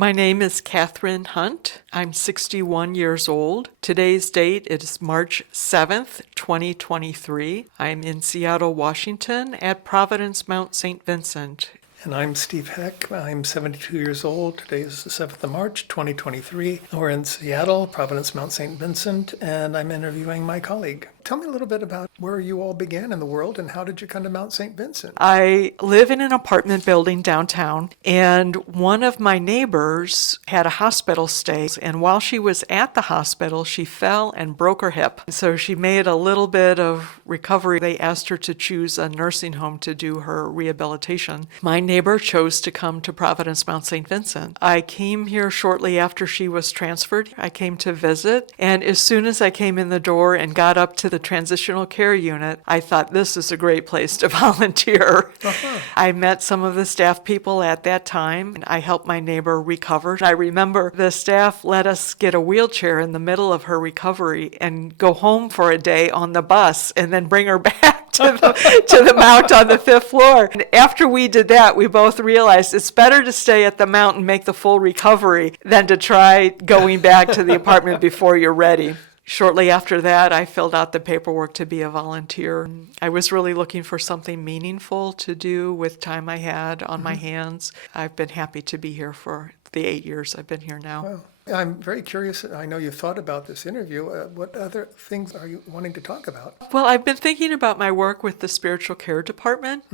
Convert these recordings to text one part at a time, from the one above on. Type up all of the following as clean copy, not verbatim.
My name is Catherine Hunt. I'm 61 years old. Today's date is March 7th, 2023. I'm in Seattle, Washington at Providence Mount St. Vincent. And I'm Steve Heck. I'm 72 years old. Today is the 7th of March, 2023. We're in Seattle, Providence Mount St. Vincent, and I'm interviewing my colleague. Tell me a little bit about where you all began in the world and how did you come to Mount St. Vincent? I live in an apartment building downtown, and one of my neighbors had a hospital stay, and while she was at the hospital, she fell and broke her hip. So she made a little bit of recovery. They asked her to choose a nursing home to do her rehabilitation. My neighbor chose to come to Providence Mount St. Vincent. I came here shortly after she was transferred. I came to visit, and as soon as I came in the door and got up to the transitional care unit, I thought this is a great place to volunteer. I met some of the staff people at that time, and I helped my neighbor recover. I remember the staff let us get a wheelchair in the middle of her recovery and go home for a day on the bus and then bring her back to the mount on the 5th floor. And after we did that, we both realized it's better to stay at the mount and make the full recovery than to try going back to the apartment before you're ready. Shortly after that, I filled out the paperwork to be a volunteer. I was really looking for something meaningful to do with time I had on my hands. I've been happy to be here for the 8 years I've been here now. Well, I'm very curious. I know you've thought about this interview. What other things are you wanting to talk about? Well, I've been thinking about my work with the spiritual care department.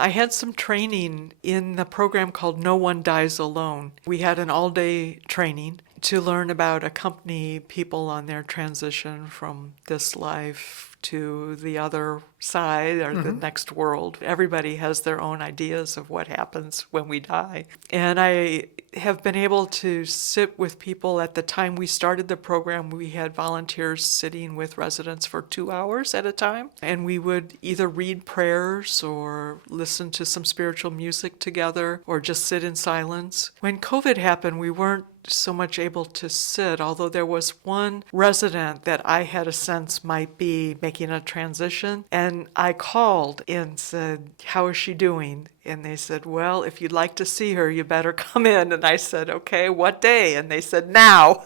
I had some training in the program called No One Dies Alone. We had an all-day training to learn about accompany people on their transition from this life to the other side or the next world. Everybody has their own ideas of what happens when we die. And I have been able to sit with people. At the time we started the program, we had volunteers sitting with residents for 2 hours at a time. And we would either read prayers or listen to some spiritual music together or just sit in silence. When COVID happened, we weren't so much able to sit, although there was one resident that I had a sense might be making a transition. And I called and said, "How is she doing?" And they said, "Well, if you'd like to see her, you better come in." And I said, "Okay, what day?" And they said, "Now."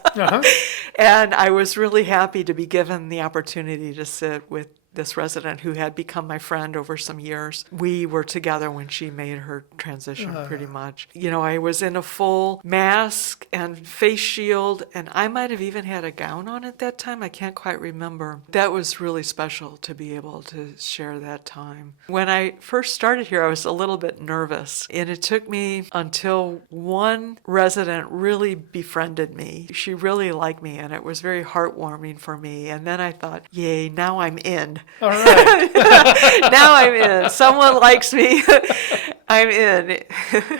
And I was really happy to be given the opportunity to sit with this resident who had become my friend over some years. We were together when she made her transition pretty much. You know, I was in a full mask and face shield, and I might have even had a gown on at that time. I can't quite remember. That was really special to be able to share that time. When I first started here, I was a little bit nervous, and it took me until one resident really befriended me. She really liked me, and it was very heartwarming for me. And then I thought, yay, now I'm in. All right. Now I'm in. Someone likes me. I'm in.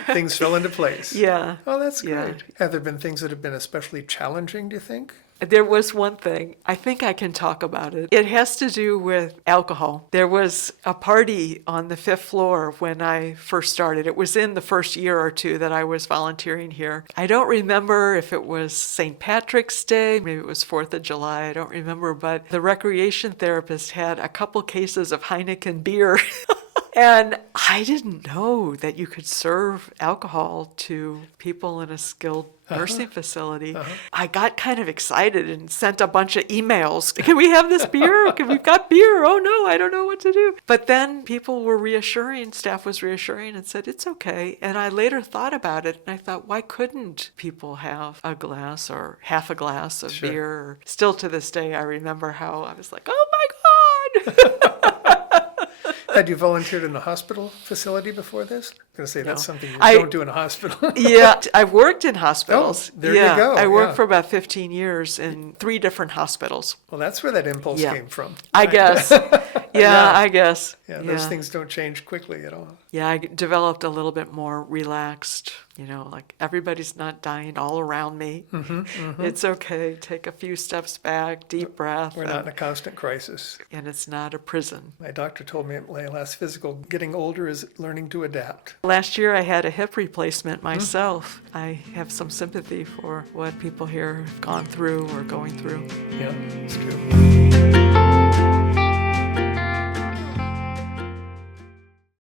Things fell into place. Yeah. Oh, that's great. Yeah. Have there been things that have been especially challenging, do you think? There was one thing. I think I can talk about it. It has to do with alcohol. There was a party on the 5th floor when I first started. It was in the first year or two that I was volunteering here. I don't remember if it was St. Patrick's Day, maybe it was 4th of July, I don't remember, but the recreation therapist had a couple cases of Heineken beer. And I didn't know that you could serve alcohol to people in a skilled nursing facility. I got kind of excited and sent a bunch of emails. Can we have this beer? We've got beer. Oh no, I don't know what to do. But then people were reassuring, staff was reassuring and said, it's okay. And I later thought about it and I thought, why couldn't people have a glass or half a glass of beer? Still to this day, I remember how I was like, oh my God. Had you volunteered in a hospital facility before this? I'm going to say that's something you I don't do in a hospital. Yeah, I've worked in hospitals. There you go. I worked for about 15 years in 3 different hospitals. Well, that's where that impulse came from. I guess. I guess. Yeah, those things don't change quickly at all. Yeah, I developed a little bit more relaxed, like everybody's not dying all around me. It's okay. Take a few steps back, deep breath. We're not in a constant crisis. And it's not a prison. My doctor told me at my last physical, getting older is learning to adapt. Last year I had a hip replacement myself. I have some sympathy for what people here have gone through or going through. Yeah, it's true.